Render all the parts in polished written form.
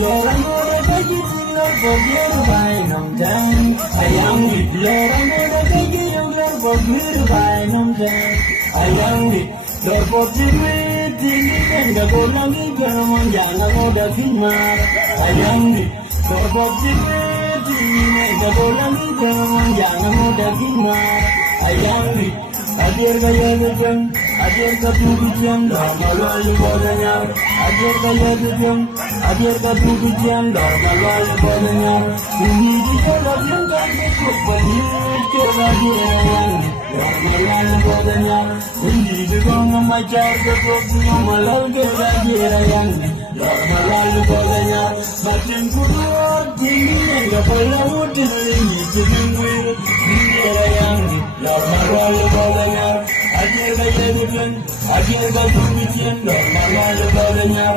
Lord, I'm gonna take it to love for beautifying them down. I am it, Lord, I'm gonna take it to love for beautifying them down. I am it, Lord, for beauty, and the golden eagle, one young, I'm gonna feel mad. I am it, Lord, for beauty, and the golden eagle, one young, I'm gonna feel mad. I am it. Adir gaya dijam, adir katu dijam, dharma bodanya. Adir gaya dijam, adir katu dijam, dharma bodanya. Ini dijam dijam kaki kupani, kera dijam, dharma bodanya. Ini dijam macam kepuknya malam kera dijam, dharma bodanya. Macam kuat tinggi, kapal muda ini tinggi, dijam, dharma bodanya. Ajar gaya dijam, ajar katu dijam, dharma bodanya.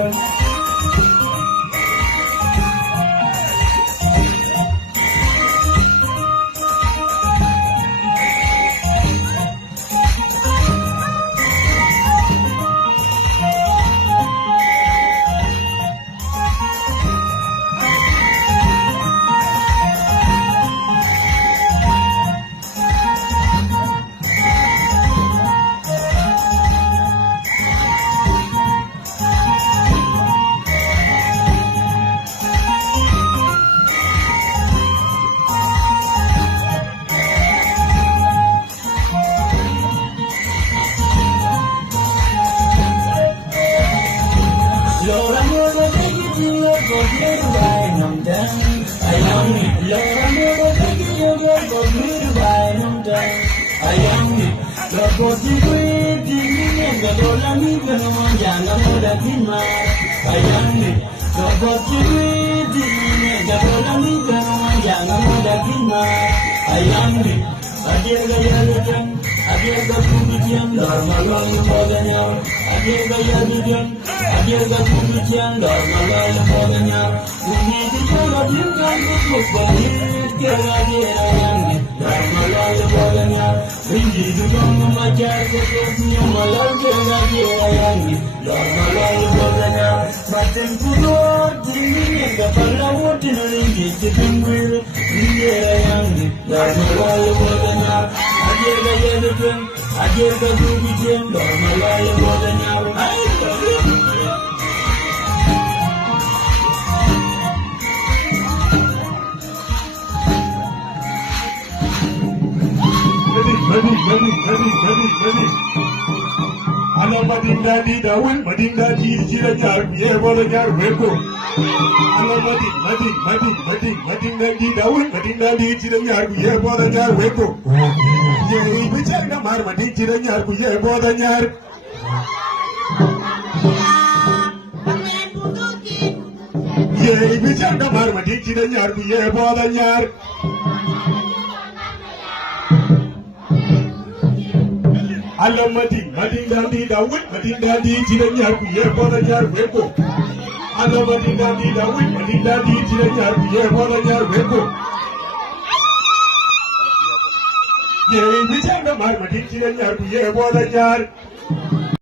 Lord, I'm gonna take it to your good right I'm down. I am it. Lord, I'm gonna take it to your good right I'm down. I am it. Lord, go to great and the Lord, I'm even one young, I'm gonna be mad. I am it. Lord, go to great and the Lord, I'm even one young, I'm gonna be mad. I am it. Ajar gaya dijam, ajar katu dijam, dharma bodanya. Ajar gaya dijam, ajar katu dijam, dharma bodanya. Ini dijam dijam kaki kupani, kera dijam, dharma bodanya. Ini dijam macam kepuknya malam kera dijam, dharma bodanya. Macam kuat tinggi, kapal muda ini tinggi, dijam, dharma bodanya. Ajar gaya dijam, ajar katu dijam, dharma bodanya. Ready. Hello, Madin Daddy, the wind, Madin Daddy, Chirajar, Yevolar, Weko. Hello, Madin Daddy, the wind, Madin Daddy, Chirajar, Yevolar, Weko. Ye, which are the Marmadi, Chirajar, Yevolar. Ye, which are the Marmadi, Chirajar, Yevolar. Allah madin dandi Dawud, madin dandi jiranyar kuye bodanyar weko. Allah madin dandi Dawud, madin dandi jiranyar kuye bodanyar weko. Ye bijanga mar madin jiranyar kuye bodanyar.